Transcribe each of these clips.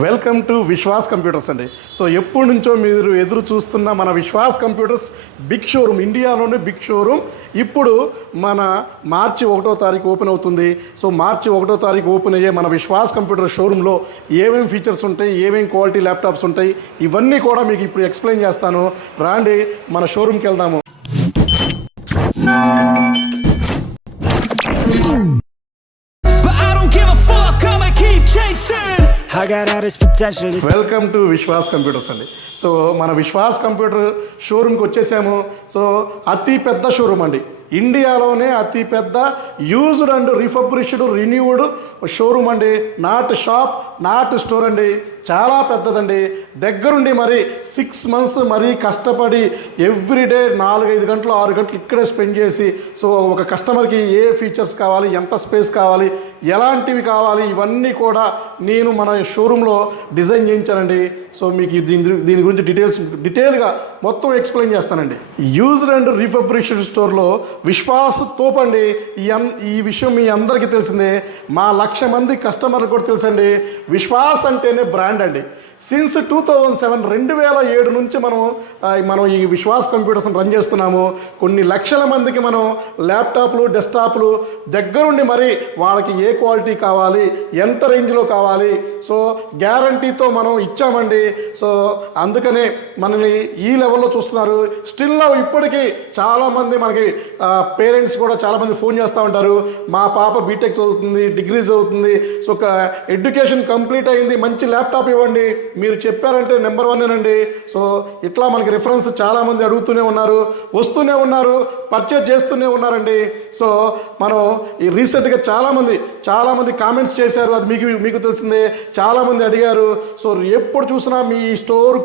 Welcome to Vishwas computers అండి. So ఎప్పటి నుంచో మీరు ఎదురు చూస్తున్న మన విశ్వాస్ కంప్యూటర్స్ బిగ్ షోరూమ్, ఇండియాలోనే బిగ్ షోరూమ్ ఇప్పుడు మన మార్చి 1వ తారీఖు ఓపెన్ అవుతుంది. సో మార్చి 1వ తారీఖు ఓపెన్ అయ్యే మన విశ్వాస్ కంప్యూటర్ షోరూంలో ఏమేమి ఫీచర్స్ ఉంటాయి, ఏమేమి క్వాలిటీ ల్యాప్టాప్స్ ఉంటాయి, ఇవన్నీ కూడా మీకు ఇప్పుడు ఎక్స్ప్లెయిన్ చేస్తాను. రాండి మన షోరూమ్కి వెళ్దాము. వెల్కమ్ టు విశ్వాస్ కంప్యూటర్స్ అండి. సో మన విశ్వాస్ కంప్యూటర్ షోరూమ్కి వచ్చేసాము. సో అతి పెద్ద షోరూమ్ అండి, ఇండియాలోనే అతి పెద్ద used and refurbished renewed showroom అండి. నాట్ షాప్, నాట్ స్టోర్ అండి, చాలా పెద్దదండి. దగ్గరుండి మరి 6 months మరీ కష్టపడి ఎవ్రీడే 4-5 గంటలు 6 గంటలు ఇక్కడే స్పెండ్ చేసి, సో ఒక కస్టమర్కి ఏ ఫీచర్స్ కావాలి, ఎంత స్పేస్ కావాలి, ఎలాంటివి కావాలి, ఇవన్నీ కూడా నేను మన షోరూంలో డిజైన్ చేయించానండి. సో మీకు దీని గురించి డీటెయిల్గా మొత్తం ఎక్స్ప్లెయిన్ చేస్తానండి. యూజ్డ్ అండ్ రిఫర్బిష్డ్ స్టోర్లో విశ్వాస్ తోపండి. ఈ విషయం మీ అందరికీ తెలిసిందే, మా 1,00,000 మంది కస్టమర్లు కూడా తెలుసండి. విశ్వాస్ అంటేనే బ్రాండ్ అండి. సిన్స్ 2007 నుంచి మనం ఈ విశ్వాస్ కంప్యూటర్స్ని రన్ చేస్తున్నాము. కొన్ని లక్షల మందికి మనం ల్యాప్టాప్లు, డెస్క్టాప్లు దగ్గరుండి మరి వాళ్ళకి ఏ క్వాలిటీ కావాలి, ఎంత రేంజ్లో కావాలి, సో గ్యారంటీతో మనం ఇచ్చామండి. సో అందుకనే మనల్ని ఈ లెవెల్లో చూస్తున్నారు. స్టిల్ నౌ ఇప్పటికీ చాలామంది మనకి పేరెంట్స్ కూడా చాలామంది ఫోన్ చేస్తూ ఉంటారు, మా పాప బీటెక్ చదువుతుంది, డిగ్రీ చదువుతుంది, సో ఒక ఎడ్యుకేషన్ కంప్లీట్ అయింది, మంచి ల్యాప్టాప్ ఇవ్వండి, మీరు చెప్పారంటే నెంబర్ 1 అండి. సో ఇట్లా మనకి రిఫరెన్స్ చాలామంది అడుగుతూనే ఉన్నారు, వస్తూనే ఉన్నారు, పర్చేజ్ చేస్తూనే ఉన్నారండి. సో మనం ఈ రీసెంట్గా చాలామంది కామెంట్స్ చేశారు, అది మీకు తెలిసిందే. చాలామంది అడిగారు, సో ఎప్పుడు చూసినా మీ స్టోర్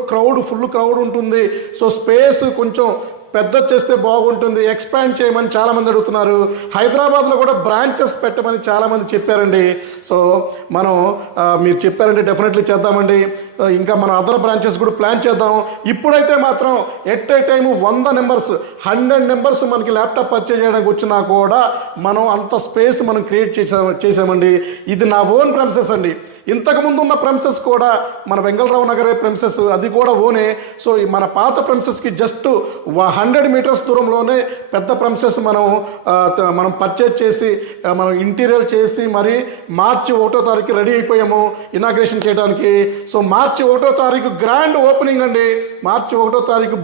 ఫుల్ క్రౌడ్ ఉంటుంది, సో స్పేస్ కొంచెం పెద్ద చేస్తే బాగుంటుంది, ఎక్స్పాండ్ చేయమని చాలామంది అడుగుతున్నారు. హైదరాబాద్లో కూడా బ్రాంచెస్ పెట్టమని చాలామంది చెప్పారండి. సో మనం మీరు చెప్పారంటే డెఫినెట్లీ చేద్దామండి. ఇంకా మనం అదర్ బ్రాంచెస్ కూడా ప్లాన్ చేద్దాం. ఇప్పుడైతే మాత్రం ఎట్ ఏ టైము 100 నెంబర్స్ మనకి ల్యాప్టాప్ పర్చేజ్ చేయడానికి వచ్చినా కూడా మనం అంత స్పేస్ మనం క్రియేట్ చేసామండి. ఇది నా ఓన్ ప్రెమిసెస్ అండి. ఇంతకుముందు ఉన్న ప్రెమిసెస్ కూడా మన వెంగళరావు నగరే ప్రెమిసెస్, అది కూడా ఓనే. సో మన పాత ప్రెమిసెస్కి జస్ట్ 100 meters దూరంలోనే పెద్ద ప్రెమిసెస్ మనం పర్చేజ్ చేసి మనం ఇంటీరియర్ చేసి మరి మార్చి 1వ తారీఖు రెడీ అయిపోయాము ఇనాగ్రేషన్ చేయడానికి. సో మార్చి 1వ తారీఖు గ్రాండ్ ఓపెనింగ్ అండి. మార్చి 1వ తారీఖు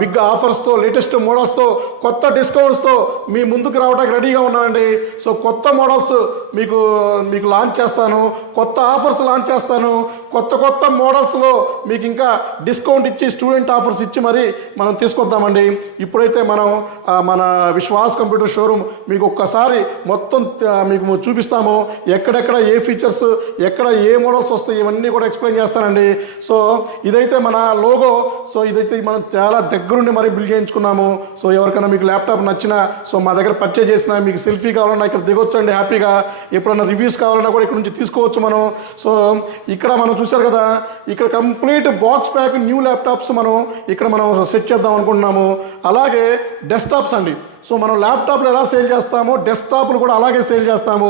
బిగ్ ఆఫర్స్తో, లేటెస్ట్ మోడల్స్తో, కొత్త డిస్కౌంట్స్తో మీ ముందుకు రావడానికి రెడీగా ఉన్నానండి. సో కొత్త మోడల్స్ మీకు లాంచ్ చేస్తాను, కొత్త ఆఫర్స్ లాంచ్ చేస్తాను. కొత్త మోడల్స్లో మీకు ఇంకా డిస్కౌంట్ ఇచ్చి, స్టూడెంట్ ఆఫర్స్ ఇచ్చి మరి మనం తీసుకొద్దామండి. ఇప్పుడైతే మనం మన విశ్వాస్ కంప్యూటర్ షోరూమ్ మీకు ఒక్కసారి మొత్తం మీకు చూపిస్తాము. ఎక్కడెక్కడ ఏ ఫీచర్స్, ఎక్కడ ఏ మోడల్స్ వస్తాయి, ఇవన్నీ కూడా ఎక్స్ప్లెయిన్ చేస్తానండి. సో ఇదైతే మన లోగో. సో ఇదైతే మనం చాలా దగ్గరుండి మరి బిల్డ్ చేయించుకున్నాము. సో ఎవరికైనా మీకు ల్యాప్టాప్ నచ్చినా, సో మా దగ్గర పర్చేజ్ చేసినా, మీకు సెల్ఫీ కావాలన్నా ఇక్కడ దిగొచ్చండి హ్యాపీగా. ఎప్పుడన్నా రివ్యూస్ కావాలన్నా కూడా ఇక్కడ నుంచి తీసుకోవచ్చు మనం. సో ఇక్కడ మనం చూశారు కదా, ఇక్కడ complete box pack new laptops మనం సెట్ చేద్దాం అనుకుంటున్నాము. అలాగే డెస్క్టాప్స్ అండి. సో మనం ల్యాప్టాప్లు ఎలా సేల్ చేస్తామో డెస్క్టాప్లు కూడా అలాగే సేల్ చేస్తాము.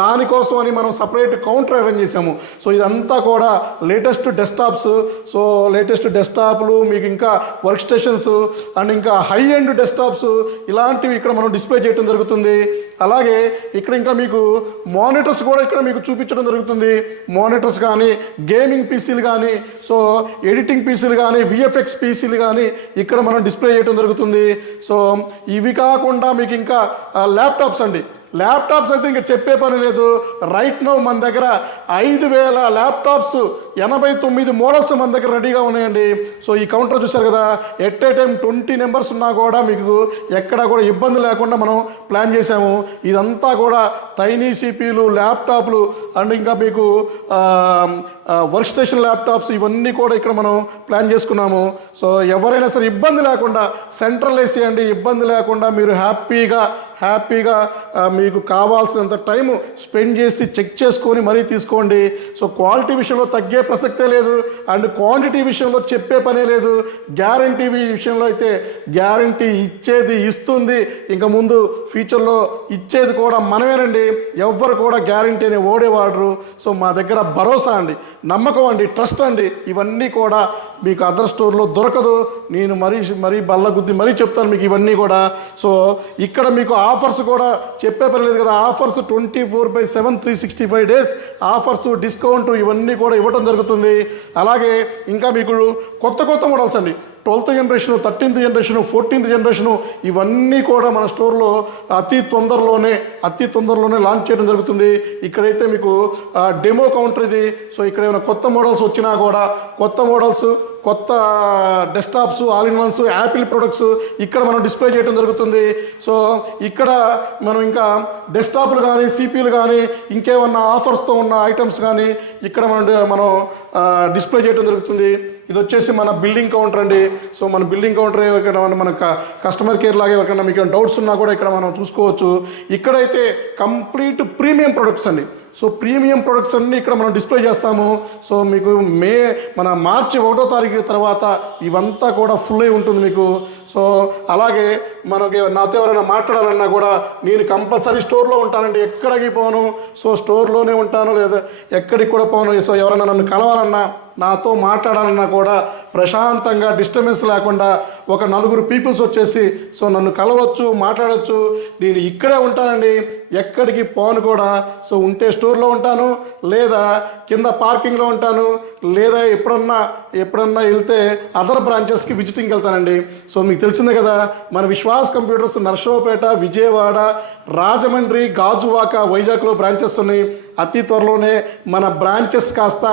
దానికోసం అని మనం సపరేట్ కౌంటర్ అరేంజ్ చేసాము. సో ఇదంతా కూడా లేటెస్ట్ డెస్క్టాప్స్. సో లేటెస్ట్ డెస్క్టాప్లు, మీకు ఇంకా వర్క్ స్టేషన్స్ అండ్ ఇంకా హై ఎండ్ డెస్క్టాప్స్ ఇలాంటివి ఇక్కడ మనం డిస్ప్లే చేయడం జరుగుతుంది. అలాగే ఇక్కడ ఇంకా మీకు మానిటర్స్ కూడా ఇక్కడ మీకు చూపించడం జరుగుతుంది. మానిటర్స్ కానీ, గేమింగ్ పీసీలు కానీ, సో ఎడిటింగ్ పీసీలు కానీ, విఎఫ్ఎక్స్ పీసీలు కానీ ఇక్కడ మనం డిస్ప్లే చేయడం జరుగుతుంది. సో ఇవి కాకుండా మీకు ఇంకా ల్యాప్టాప్స్ అండి. ల్యాప్టాప్స్ అయితే ఇంకా చెప్పే పని లేదు. రైట్ నౌ మన దగ్గర 5,000 ల్యాప్టాప్స్, 89 మోడల్స్ మన దగ్గర రెడీగా ఉన్నాయండి. సో ఈ కౌంటర్ చూశారు కదా, ఎట్ ఏ టైం 20 నెంబర్స్ ఉన్నా కూడా మీకు ఎక్కడ కూడా ఇబ్బంది లేకుండా మనం ప్లాన్ చేసాము. ఇదంతా కూడా టైనీ సిపిలు, ల్యాప్టాప్లు అండ్ ఇంకా మీకు వర్క్ స్టేషన్ ల్యాప్టాప్స్ ఇవన్నీ కూడా ఇక్కడ మనం ప్లాన్ చేసుకున్నాము. సో ఎవరైనా సరే ఇబ్బంది లేకుండా సెంట్రల్ ఏసీ అండి, ఇబ్బంది లేకుండా మీరు హ్యాపీగా మీకు కావాల్సినంత టైము స్పెండ్ చేసి చెక్ చేసుకొని మరీ తీసుకోండి. సో క్వాలిటీ విషయంలో తగ్గే ప్రసక్తే లేదు అండ్ క్వాంటిటీ విషయంలో చెప్పే పనే లేదు. గ్యారంటీ విషయంలో అయితే గ్యారంటీ ఇస్తుంది. ఇంకా ముందు ఫ్యూచర్లో ఇచ్చేది కూడా మనమేనండి. ఎవ్వరు కూడా గ్యారంటీ అని ఓడేవాడరు. సో మా దగ్గర భరోసా అండి, నమ్మకం అండి, ట్రస్ట్ అండి, ఇవన్నీ కూడా మీకు అదర్ స్టోర్లో దొరకదు. నేను మరీ బల్లగుద్ది మరీ చెప్తాను మీకు ఇవన్నీ కూడా. సో ఇక్కడ మీకు ఆఫర్స్ కూడా చెప్పే పని లేదు కదా. ఆఫర్స్ 24/7 365 days ఆఫర్స్, డిస్కౌంట్ ఇవన్నీ కూడా ఇవ్వడం జరుగుతుంది. అలాగే ఇంకా మీకు కొత్త మోడల్స్ అండి, 12th generation, 13th generation, 14th generation, ఇవన్నీ కూడా మన స్టోర్లో అతి తొందరలోనే లాంచ్ చేయడం జరుగుతుంది. ఇక్కడైతే మీకు డెమో కౌంటర్ ఇది. సో ఇక్కడ ఏమైనా కొత్త మోడల్స్ వచ్చినా కూడా, కొత్త మోడల్స్, కొత్త desktops, all in once, Apple products ఇక్కడ మనం డిస్ప్లే చేయడం జరుగుతుంది. సో ఇక్కడ మనం ఇంకా డెస్క్టాప్లు కానీ, సిపిలు కానీ, ఇంకేమన్నా ఆఫర్స్తో ఉన్న ఐటమ్స్ కానీ ఇక్కడ మనం డిస్ప్లే చేయడం జరుగుతుంది. ఇది వచ్చేసి మన బిల్డింగ్ కౌంటర్ అండి. సో మన బిల్డింగ్ కౌంటర్ ఇక్కడ మన కస్టమర్ కేర్ లాగే ఎవరికైనా మీకు డౌట్స్ ఉన్నా కూడా ఇక్కడ మనం చూసుకోవచ్చు. ఇక్కడైతే కంప్లీట్ ప్రీమియం ప్రొడక్ట్స్ అండి. సో ప్రీమియం ప్రొడక్ట్స్ అన్నీ ఇక్కడ మనం డిస్ప్లే చేస్తాము. సో మీకు మన మార్చి 1వ తారీఖు తర్వాత ఇవంతా కూడా ఫుల్ అయి ఉంటుంది మీకు. సో అలాగే మనకి నాతో ఎవరైనా మాట్లాడాలన్నా కూడా నేను కంపల్సరీ స్టోర్లో ఉంటానండి, ఎక్కడికి పోను. సో స్టోర్లోనే ఉంటాను, లేదా ఎక్కడికి కూడా పోను. సో ఎవరైనా నన్ను కలవాలన్నా, నాతో మాట్లాడాలన్నా కూడా ప్రశాంతంగా, డిస్టర్బెన్స్ లేకుండా ఒక 4 పీపుల్స్ వచ్చేసి సో నన్ను కలవచ్చు, మాట్లాడవచ్చు. నేను ఇక్కడే ఉంటానండి, ఎక్కడికి పోను కూడా. సో ఉంటే స్టోర్లో ఉంటాను, లేదా కింద పార్కింగ్లో ఉంటాను, లేదా ఎప్పుడన్నా వెళ్తే అదర్ బ్రాంచెస్కి విజిటింగ్కి వెళ్తానండి. సో మీకు తెలిసిందే కదా, మన విశ్వాస్ కంప్యూటర్స్ నర్సరావుపేట, విజయవాడ, రాజమండ్రి, గాజువాక, వైజాగ్లో బ్రాంచెస్ ఉన్నాయి. అతి త్వరలోనే మన బ్రాంచెస్ కాస్త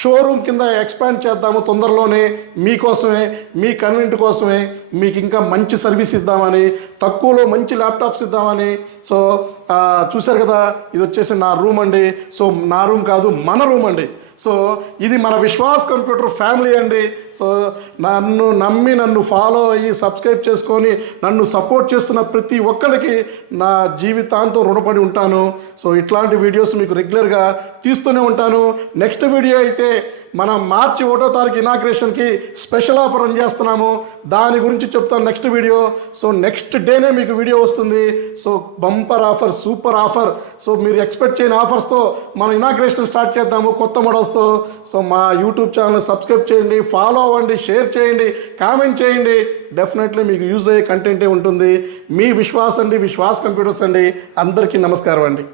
షోరూమ్ కింద ఎక్స్పాండ్ చేద్దాము తొందరలోనే. మీకోసమే, మీ కన్వీనియంట్ కోసమే, మీకు ఇంకా మంచి సర్వీస్ ఇద్దామని, తక్కువలో మంచి ల్యాప్టాప్స్ ఇద్దామని. సో చూశారు కదా, ఇది వచ్చేసి నా రూమ్ అండి. సో నా రూమ్ కాదు, మన రూమ్ అండి. సో ఇది మన విశ్వాస్ కంప్యూటర్ ఫ్యామిలీ అండి. సో నన్ను నమ్మి, నన్ను ఫాలో అయ్యి, సబ్స్క్రైబ్ చేసుకొని నన్ను సపోర్ట్ చేస్తున్న ప్రతి ఒక్కరికి నా జీవితాంతం రుణపడి ఉంటాను. సో ఇట్లాంటి వీడియోస్ మీకు రెగ్యులర్గా తీస్తూనే ఉంటాను. నెక్స్ట్ వీడియో అయితే మనం మార్చి 1వ తారీఖు ఇనాగ్రేషన్కి స్పెషల్ ఆఫర్ రన్ చేస్తున్నాము, దాని గురించి చెప్తాను నెక్స్ట్ వీడియో. సో నెక్స్ట్ డేనే మీకు వీడియో వస్తుంది. So bumper offer, super offer. So మీరు ఎక్స్పెక్ట్ చేయని ఆఫర్స్తో మనం ఇనాగ్రేషన్ స్టార్ట్ చేద్దాము, కొత్త మోడల్స్తో. సో మా యూట్యూబ్ ఛానల్ సబ్స్క్రైబ్ చేయండి, ఫాలో అవ్వండి, షేర్ చేయండి, కామెంట్ చేయండి. డెఫినెట్లీ మీకు యూజ్ అయ్యే కంటెంటే ఉంటుంది. మీ విశ్వాస్ అండి, విశ్వాస్ కంప్యూటర్స్ అండి. అందరికీ నమస్కారం అండి.